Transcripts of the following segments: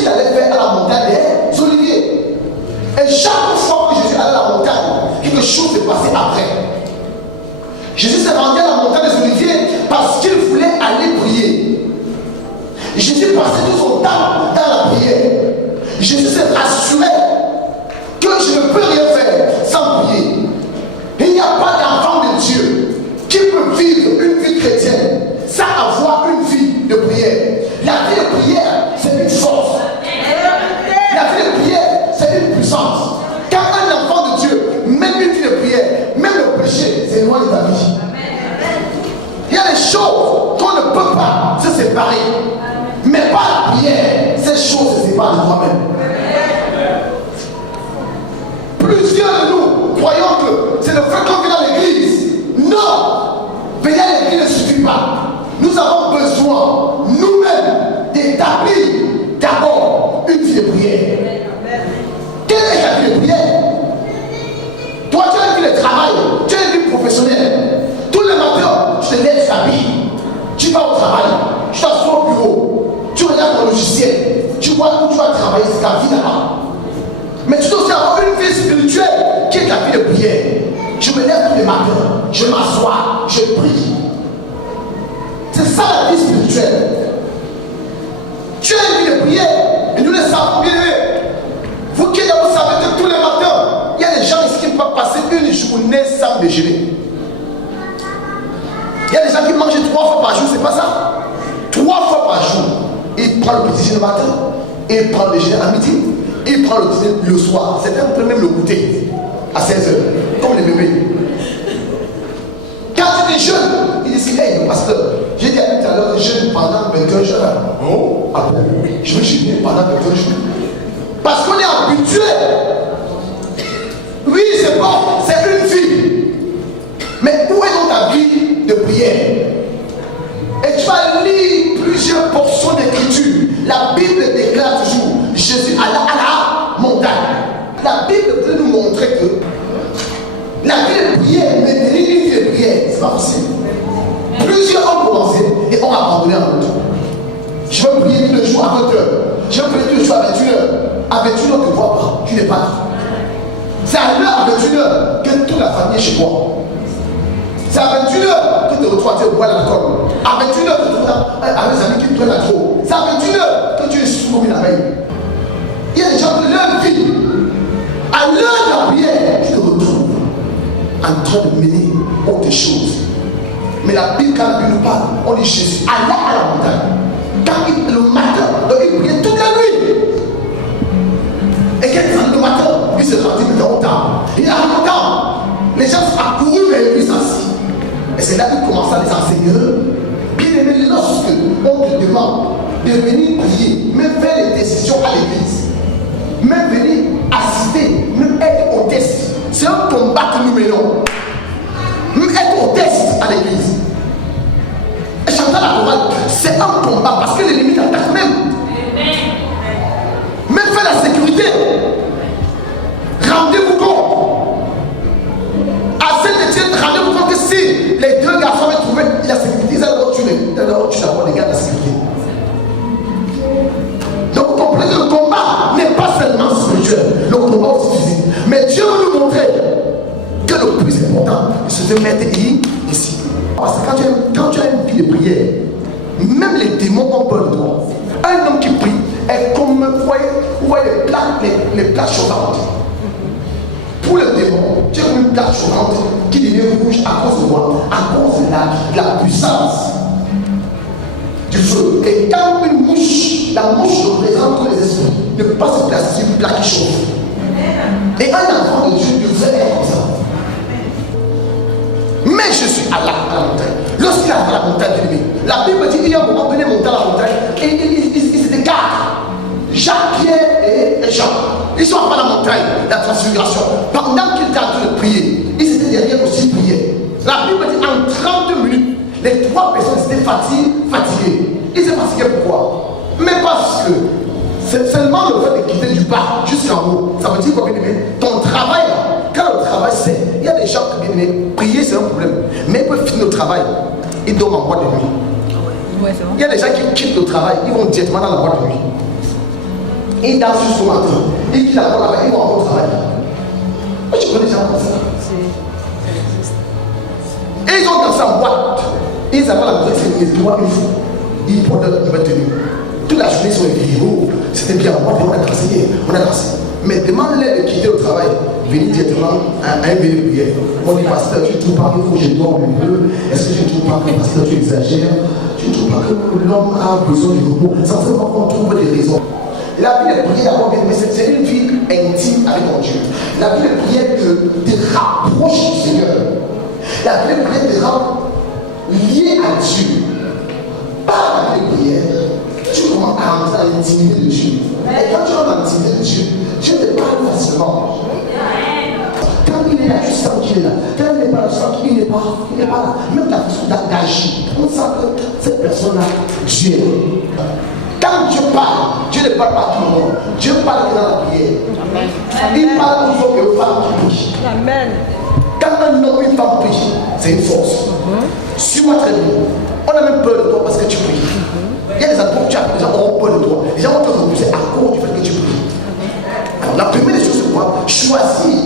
Jésus allait faire à la montagne des Oliviers. Et chaque fois que Jésus allait à la montagne, quelque chose s'est passé après. Jésus s'est rendu à la montagne des Oliviers parce qu'il voulait aller prier. Jésus passait tout son temps dans la prière. Jésus s'est rassuré que je ne peux rien faire sans prier. Il n'y a pas d'enfant de Dieu qui peut vivre une vie chrétienne sans avoir une vie de prière. La vie de prière, c'est une force. La vie de prière, c'est une puissance. Quand un enfant de Dieu, même une vie de prière, même le péché, c'est loin de ta vie. Il y a des choses qu'on ne peut pas se séparer. Mais par la prière, ces choses se séparent de toi-même. Plusieurs de nous croyons que c'est le fait qu'on vient à l'église. Non! Venir à l'église ne suffit pas. Nous avons besoin, nous-mêmes, d'établir d'abord une vie de prière. Quelle est ta vie de prière? Toi, tu as une vie de travail, tu as une vie professionnelle. Tous les matins, tu te lèves t'habilles, tu vas au travail, tu t'assois au bureau, tu regardes ton logiciel, tu vois où tu vas travailler, c'est ta vie là-bas. Mais tu dois aussi avoir une vie spirituelle qui est ta vie de prière. Je me lève tous les matins, je m'assois, je prie. C'est ça la vie spirituelle. Tu as une vie de prière et nous le savons bien. Vous qui vous savez que tous les matins, il y a des gens ici qui ne peuvent pas passer une journée sans déjeuner. Il y a des gens qui mangent 3 fois par jour, c'est pas ça? 3 fois par jour. Il prend le petit déjeuner le matin, il prend le déjeuner à midi, il prend le déjeuner le soir. Certains prennent même le goûter à 16h, comme les bébés. Quand il est jeune, il dit hey, le pasteur, j'ai dit à lui tout à l'heure, jeûne pendant 21 jours. Oh, ah bon, je vais jeûner pendant 21 jours. Parce qu'on est habitué. Oui, c'est bon, c'est une vie. Mais où est donc ta vie de prière? Et tu vas lire plusieurs portions d'écriture. La Bible déclare toujours Jésus à la montagne. La Bible peut nous montrer que la vie de prière, maintenir une vie de prière, c'est pas possible. Plusieurs ont commencé et ont abandonné en route. Je veux prier tous les jours à 20h. Je veux prier tous les jours à 21h. À 21h, tu ne vois pas, tu n'es pas là. C'est à l'heure à 21h que toute la famille est chez toi. C'est à 21h que tu te retrouves à boire l'alcool. À 21h que tu te retrouves avec des amis qui te prennent la trop. C'est à 21h que tu es sous la veille. Il y a des gens de leur vie. À l'heure de la prière, tu te retrouves en train de mener autre chose. Mais la Bible, quand la Bible nous parle, on dit Jésus alla à la montagne. Quand le matin, il priait toute la nuit. Et quand le matin, il se rendit longtemps. Et à longtemps, les gens sont accourus vers lui assis. Et c'est là qu'il commence à les enseigner. Bien aimé, lorsque on te demande de venir prier, même faire les décisions à l'église, même venir assister, même être hôtesse, c'est un combat que nous menons. Même être hôtesse à l'église. Et chanter la chorale, c'est un combat parce que l'ennemi t'attaque même. Même faire la sécurité. Rendez-vous compte. À Saint-Étienne, rendez-vous compte que si les 2 garçons avaient trouvé la sécurité, ils allaient tuer d'abord les gars de la sécurité. Donc vous comprenez que le combat n'est pas seulement spirituel, le combat aussi physique. Mais Dieu veut nous montrer que le plus important, c'est de mettre ici. Parce que quand tu as une vie de prière, même les démons ont peur de toi. Un homme qui prie est comme, vous voyez les plaques chauffantes. Pour le démon, tu as une plaque chauffante qui devient rouge à cause de quoi? À cause de la puissance du feu. Et quand une mouche, la mouche représente tous les esprits, ne peut pas se placer sur une plaque qui chauffe. Et un enfant de Dieu devrait être comme ça. Mais je suis à la montagne. Lorsqu'il arrive à la montagne, la Bible dit qu'il y a un moment donné monté à la montagne et ils étaient 4. Jacques, Pierre et Jean. Ils sont à la montagne, la transfiguration. Pendant qu'ils étaient en train de prier, ils étaient derrière aussi prier. La Bible dit en 30 minutes, les 3 personnes étaient fatiguées. Ils étaient fatigués pourquoi? Mais parce que c'est seulement le fait de quitter du bas jusqu'en haut. Ça veut dire quoi, bien aimé? Ton travail, quand le travail c'est, il y a des gens qui bien aimé, prier c'est un problème. Mais ils peuvent finir le travail, ils dorment en boîte de nuit. Ouais, il y a des gens qui quittent le travail, ils vont directement dans la boîte de nuit. Ils dansent jusqu'au matin. Ils quittent encore là-bas, ils vont encore travailler. Moi, je connais des gens comme ça. Et ils ont dansé en boîte. Ils avaient la musique, c'est une fois. Ils portent leur nouvelle tenue. Toute la journée, ils sont écrits. Oh, c'était bien, on a dansé, on a dansé. Mais demande-les de quitter le travail. Venez directement à un vélo prière. On dit, pasteur, tu ne trouves pas qu'il faut que je dorme un peu? Est-ce que tu ne trouves pas que, pasteur, tu exagères? Tu ne trouves pas que l'homme a besoin du repos? Ça fait pas qu'on trouve des raisons. La vie de prière d'abord, mais c'est une vie intime avec mon Dieu. La vie de prière te rapproche du Seigneur. La vie de prière te rend lié à Dieu. Par la vie de prière, tu commences à rentrer dans l'intimité de Dieu. Et quand tu rentres dans l'intimité de Dieu, Dieu te parle facilement. Quand il est là, tu sens qu'il est là. Quand il n'est pas là, tu sens qu'il n'est pas là. Même la façon d'agir, on sent que cette personne-là, Dieu est. Quand Dieu parle, Dieu ne parle pas à tout le monde. Dieu parle dans la prière. Amen. Il parle aux hommes et aux femmes qui prient. Amen. Quand un homme et une femme prient, c'est une force. Suis-moi très bien. On a même peur de toi parce que tu pries. Il y a des endroits où tu as pris, les gens auront peur de toi. Les gens vont te repousser à cause du fait que tu pries. Alors la première des choses, c'est quoi? Choisis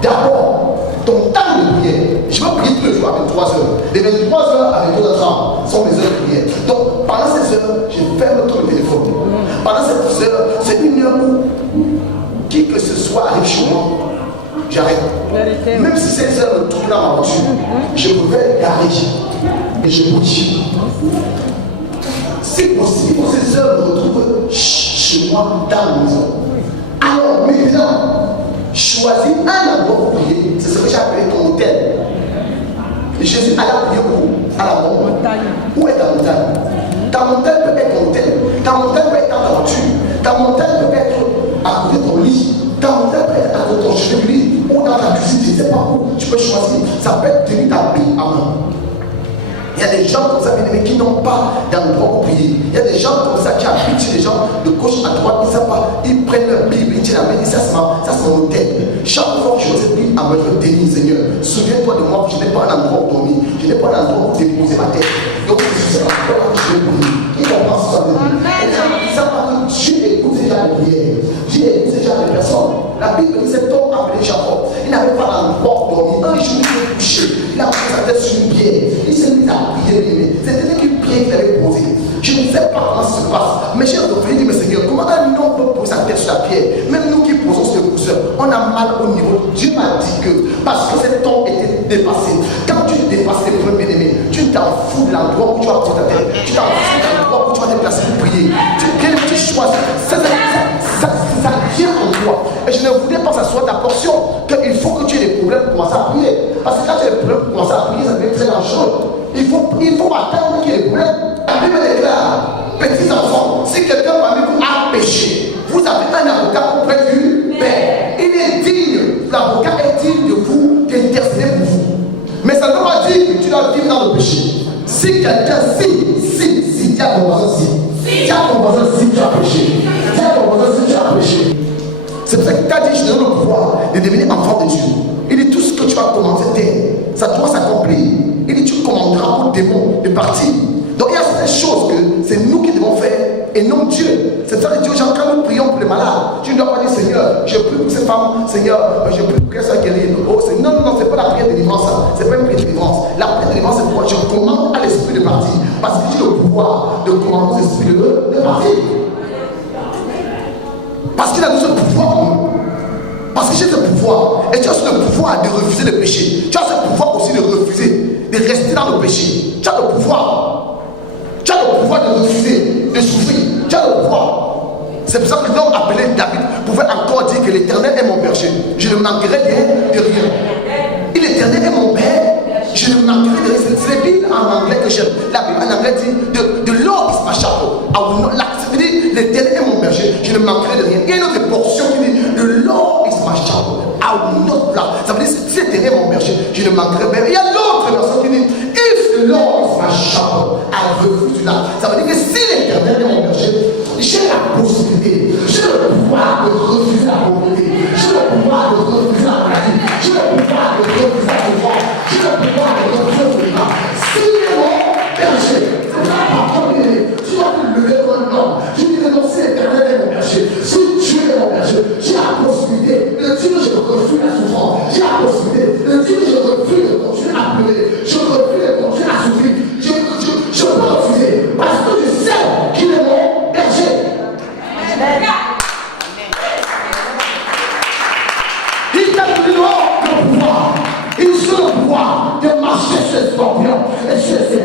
d'abord ton temps de prière. Je vais prier tous les jours à 23 heures. Les 23 heures à 22h30 sont mes heures de prière. Donc pendant ces heures, je ferme tout le téléphone. Pendant ces heures, c'est une heure où qui que ce soit arrive chez moi, j'arrête. Même si ces heures me trouvent dans ma voiture, je pouvais garer et je prie. C'est possible que ces heures me retrouvent chez moi dans la maison. Alors maintenant, choisis un endroit pour prier. C'est ce que j'ai appelé ton hôtel. Et Jésus allait prier où? À la montagne. Où est ta montagne? Ta montagne peut être ton hôtel. Ta montagne peut être dans ta voiture. Ta montagne peut être à côté de ton lit. Ta montagne peut être à côté de ton chevet de lit. Ou dans ta cuisine, je ne sais pas où. Tu peux choisir. Ça peut être tenu ta Bible à main. Il y a des gens comme ça, bien-aimés, qui n'ont pas d'endroit pour prier. Il y a des gens comme ça qui habitent chez les gens de gauche à droite, ils ne savent pas, ils prennent leur Bible, ils tiennent la main, ils disent ça c'est mon hôtel. Chaque fois que je cette Bible à me dénie, Seigneur, souviens-toi de moi, je n'ai pas un endroit où dormir, je n'ai pas un endroit où déposer ma tête. Donc c'est là que je vais prier. Qui comprend ça? Ils ne savent pas que Dieu écoute ces gens de prière. Dieu écoute ces gens de personnes. La Bible dit cet homme appelé Jacob, il n'avait pas d'endroit pour dormir. Un jour, il s'est couché, il a posé sa tête sur une pierre, il s'est mis à prier. C'était une pierre qu'il avait posée. Je ne sais pas comment ça se passe, mais j'ai réfléchi, dit, mais Seigneur, comment un homme peut poser sa tête sur la pierre? Même nous qui posons sur le cousseur, on a mal au niveau. Dieu m'a dit que, parce que cet homme était dépassé, quand tu dépasses tes problèmes bien-aimés, tu t'en fous de l'endroit où tu vas poser ta tête, tu t'en fous de l'endroit où tu vas te placer pour prier. Tu choisis, ça vient en toi. Et je ne voulais pas que ça soit ta portion, qu'il faut que tu aies des problèmes pour commencer à prier. Parce que quand tu as des problèmes pour commencer à prier, ça devient très dangereux. Il faut attendre qu'il y ait des problèmes. La Bible déclare, petits enfants, si quelqu'un parmi vous a péché, vous avez un avocat auprès du Père. Il est digne, l'avocat est digne de vous, d'intercéder pour vous. Mais ça ne veut pas dire que tu dois vivre dans le péché. Si quelqu'un, si, dis à ton voisin, dis à ton voisin, si tu as péché. Dis à ton voisin, si tu as péché. C'est pour ça qu'il t'a dit, je te donne le pouvoir de devenir enfant de Dieu. Il dit, tout ce que tu vas commencer à faire, ça doit s'accomplir. Il dit, tu commanderas aux démons de partir. Donc il y a certaines choses que c'est nous qui devons faire et non Dieu. C'est ça que Dieu, quand nous prions pour les malades, tu ne dois pas dire, Seigneur, je prie pour cette femme, Seigneur, je prie pour qu'elle soit guérie. Oh, non, c'est pas la prière de délivrance, c'est pas une prière de délivrance. La prière de délivrance, c'est pourquoi je commande à l'esprit de partir. Parce que j'ai le pouvoir de commander aux esprits de partir. Parce qu'il a besoin de pouvoir en nous. Parce que j'ai ce pouvoir. Et tu as aussi le pouvoir de refuser le péché. Tu as ce pouvoir aussi de refuser, de rester dans le péché. Tu as le pouvoir. Tu as le pouvoir de refuser, de souffrir. Tu as le pouvoir. C'est pour ça que l'homme appelé David pouvait encore dire que l'Éternel est mon berger. Je ne manquerai de rien. Et l'Éternel est mon père. Je ne manquerai de rien. C'est la Bible en anglais que j'aime. La Bible en anglais dit de Lord is my shepherd. I will not lack. Ça veut dire l'Éternel est mon berger. Je ne manquerai de rien. Il y a une autre portion qui dit the Lord is my shepherd. I will not lack. Ça veut dire si l'Éternel est mon berger, je ne manquerai pas. Il y a l'autre version qui dit if the Lord is my shepherd, I refuse to lack. Ça veut dire que si l'Éternel est mon berger, j'ai la possibilité, j'ai le pouvoir de refuser la pauvreté, j'ai le pouvoir de refuser la maladie, j'ai le pouvoir de refuser la souffrance, j'ai le pouvoir de refuser le mal. Si est mon berger, c'est la parole de Dieu. Tu dois te lever comme un homme. Tu dis que non, si l'Éternel est mon berger,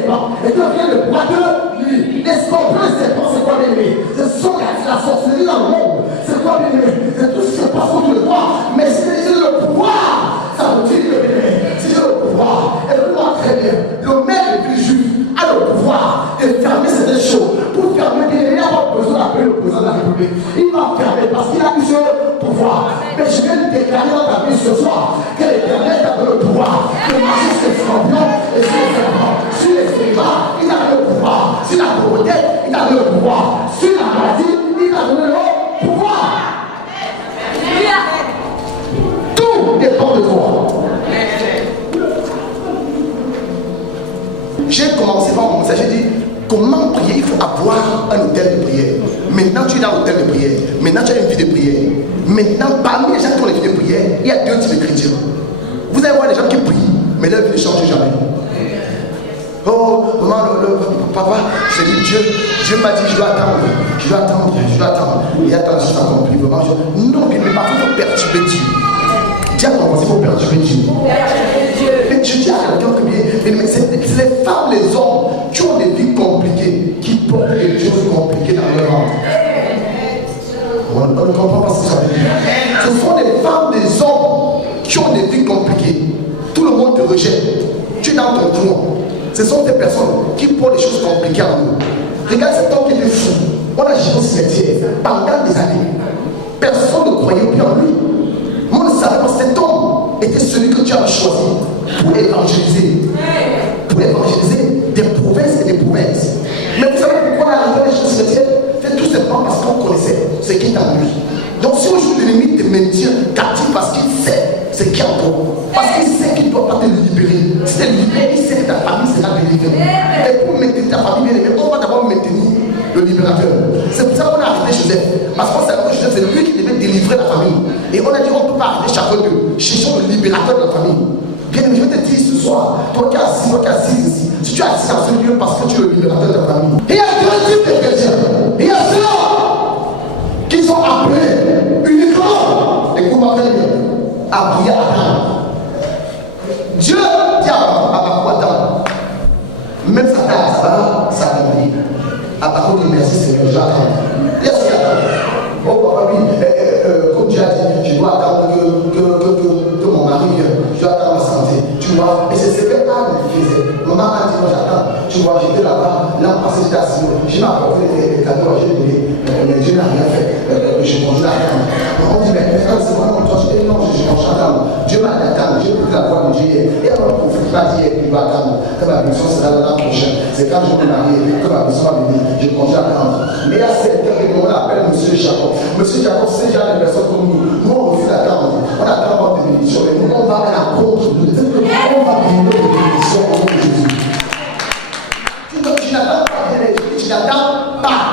serpents. Et Dieu vient le pouvoir de lui. Les scorpions, les serpents, c'est quoi, bien aimé? Ce sont la sorcellerie dans le monde. C'est quoi, bien aimé? C'est tout ce qui se passe autour de toi. Mais si j'ai le pouvoir, ça veut dire que, bien aimé, si j'ai le pouvoir, et moi très bien, le maire le plus juif a le pouvoir de fermer certaines choses. Pour fermer, bien aimé, il n'a pas besoin d'appeler le président de la République. Il va fermer parce qu'il a eu ce pouvoir. Mais je viens de déclarer dans ta vie ce soir que l'Éternel t'a donné le pouvoir de marcher sur les scorpions et sur les serpents. Sur les stigmas, il a donné le pouvoir. Sur la pauvreté, il a donné le pouvoir. Sur la maladie, il a donné le pouvoir. Tout dépend de toi. J'ai commencé par mon message, j'ai dit comment prier, il faut avoir un hôtel de prière. Maintenant tu es dans l'hôtel de prière, maintenant tu as une vie de prière. Maintenant parmi les gens qui ont une vie de prière, il y a deux types de chrétiens. Vous allez voir les gens qui prient, mais leur vie ne change jamais. Oh, maman, papa, j'ai dit Dieu m'a dit je dois attendre. Il attend juste accompli. Non, mais parfois il faut perturber Dieu. Dis à ton voisin, il faut perturber Dieu. Mais je dis à quelqu'un que c'est les femmes, les hommes qui ont des vies compliquées, qui portent des choses compliquées dans leur ventre. On ne comprend pas ce que ça veut dire. Ce sont des femmes, des hommes qui ont des vies compliquées. Tout le monde te rejette. Tu es dans ton trou. Ce sont des personnes qui portent des choses compliquées en nous. Regarde cet homme qui était fou. On a géré ce métier pendant des années. Personne ne croyait plus en lui. Moi, on ne savait pas, cet homme était celui que tu as choisi pour évangéliser. Pour évangéliser des provinces et des provinces. Mais vous savez pourquoi on a arrivé à ce métier? C'est tout simplement parce qu'on connaissait ce qui est en lui. Donc si aujourd'hui l'ennemi te maintient captif parce qu'il sait ce qui est en toi, parce qu'il sait qu'il ne doit pas te libérer. Si tu es libéré, il sait que ta famille sera délivrée. Et pour maintenir ta famille bien aimée, on va d'abord maintenir le libérateur. C'est pour ça qu'on a arrêté Joseph. Parce qu'on savait que Joseph, c'est lui qui devait délivrer la famille. Et on a dit on ne peut pas arrêter chacun d'eux. Cherchons le libérateur de la famille. Bien aimé, je vais te dire ce soir, toi qui es assis ici, si tu es assis dans ce lieu parce que tu es le libérateur de ta famille. Il y a deux types de chrétiens. Il y a ceux-là qui sont appelés uniquement, écoute-moi très bien, à prier, à attendre. Dieu dit à quoi attendre. Même Satan, ça va prier. À part contre merci Seigneur, je dois attendre. Il y a ce qu'il attend. Oh papa, oui, comme tu as dit, je dois attendre que mon mari vienne. Je dois attendre ma santé. Tu vois, et c'est ce que Anne faisait. Maman a dit, moi j'attends. Tu vois, j'étais là-bas, l'an passé j'étais assis. Je m'ai apporté des cadeaux, j'ai donné, mais je n'ai rien fait. Je continue à attendre. On dit, mais c'est vraiment toi, je dis, non, je continue à attendre. Dieu m'a dit attendre, j'ai pris la voix de Dieu. Et alors, le prophète m'a dit, il va attendre. Que ma mission sera l'an prochain. C'est quand je vais me marier, que ma mission va venir. Je continue à attendre. Mais il y a certains qui on appelle M. Jacob. M. Jacob, c'est déjà des personnes comme nous. Nous, on refuse d'attendre. On attend avoir des bénédictions, mais nous, on va à la contre de Dieu. On va vivre des bénédictions au nom de Jésus. Tu n'attends pas, tu n'attends pas.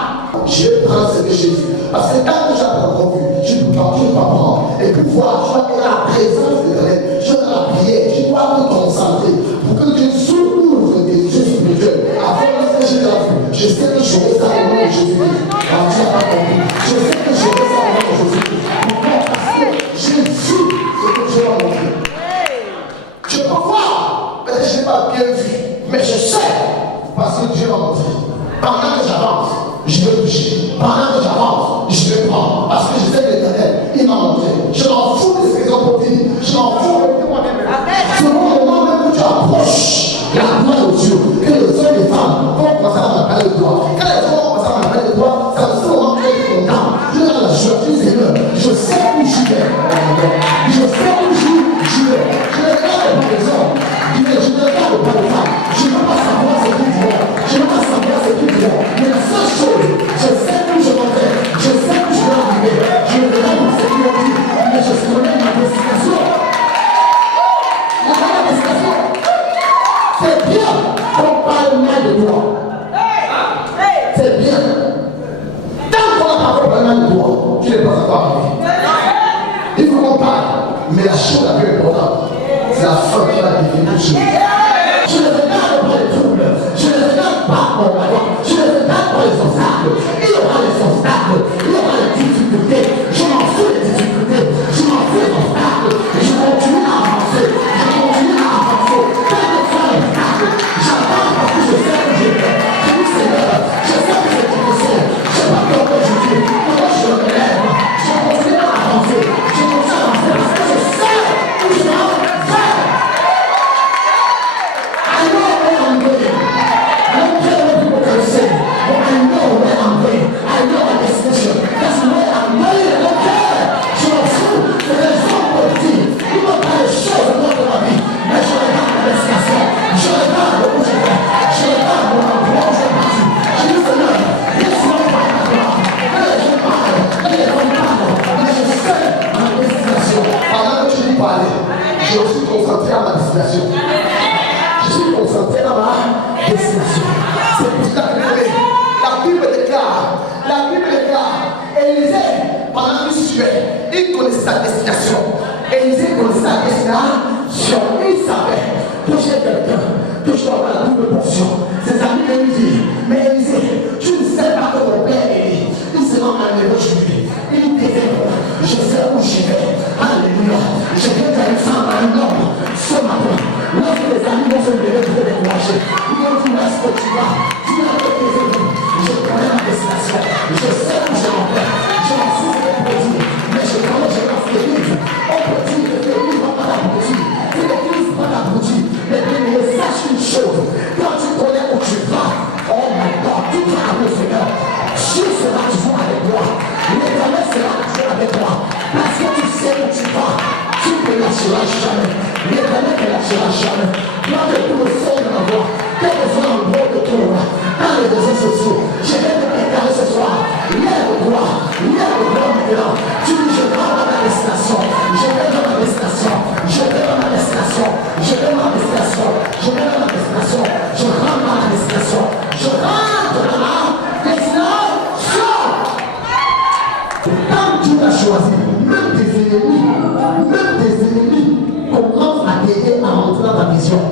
Je prends ce que Jésus. Parce que tant que j'apprends vu, je ne peux pas prendre. Et puis voir, tu vas la présence de l'Éternel. Je dois la prière, tu dois te concentrer pour que Dieu s'ouvre des yeux spirituels. Avant que je l'ai vu, je sais que je vais ça au nom de Jésus. Alors tu n'as pas compris. Je sais que je vais ça au nom de Jésus. Pourquoi? Parce que j'ai vu ce que Dieu m'a montré. Je peux voir, peut-être que je n'ai pas bien vu, mais je sais. Parce que Dieu m'a montré. Pendant que j'avance, je vais toucher. Pendant que j'avance, je vais prendre. Parce que je sais que l'Éternel, il m'a montré. Je m'en fous des raisons pour dire. Je m'en fous de moi-même. C'est au moment même où tu approches la gloire de Dieu, que les hommes et les femmes vont commencer à m'appeler de toi. Quand les hommes vont commencer à m'appeler de toi, c'est à ce moment que tu es content. Je vais dans la joie du Seigneur. Je sais où j'y vais. Je sais où j'y vais. Je ne regarde pas les hommes. Je ne regarde pas les femmes. Je ne veux pas savoir ce qu'ils diront. Je ne veux pas savoir ce qu'ils diront. Mais la seule chose, je sais où je m'en vais. Je sais où je vais arriver. Je ne regarde pas ce qu'ils ont dit. Mais je connais ma destination. La destination. C'est bien qu'on parle mal de toi. C'est destination. C'est pour cela que la Bible déclare, Élisée, pendant qu'il suivait, il connaissait sa destination. Élisée connaissait sa destination. Il savait que j'ai quelqu'un, que je dois avoir la double portion. Ses amis lui disent, mais Élisée, tu ne sais pas que mon père Élie, il sera en Élie aujourd'hui. Il dit, je sais où j'y vais. Alléluia. Je viens d'une femme à un homme ce matin. Lorsque les amis vont se lever pour te décourager, ils vont dire, est-ce que tu vas? Tu vas avec tes ennemis. Je connais ma destination. Je sais où je m'en vais. Je m'en fous des produits. Mais je connais, je m'en fais vivre. On peut dire que l'église va pas l'aboutir. Que l'église va l'aboutir. Mais bien, sache une chose. Quand tu connais où tu vas, oh my God, tout va avec le Seigneur. Dieu sera toujours avec toi. L'Éternel sera toujours avec toi. Parce que tu sais où tu vas. Tu ne te lâcheras jamais. L'Éternel ne te lâchera jamais. Quand de tout le son de ma voix, quel que soit l'endroit de ton roi, dans les réseaux sociaux, je vais te déclarer ce soir. Lève-toi maintenant. Tu dis, je vais dans ma destination. Je vais dans ma destination. Je vais dans ma destination. Je vais dans ma destination. Je vais dans ma destination. Je rentre dans ma destination. Je rentre dans ma destination. Quand tu l'as choisi, même tes ennemis commencent à t'aider à entrer dans ta vision.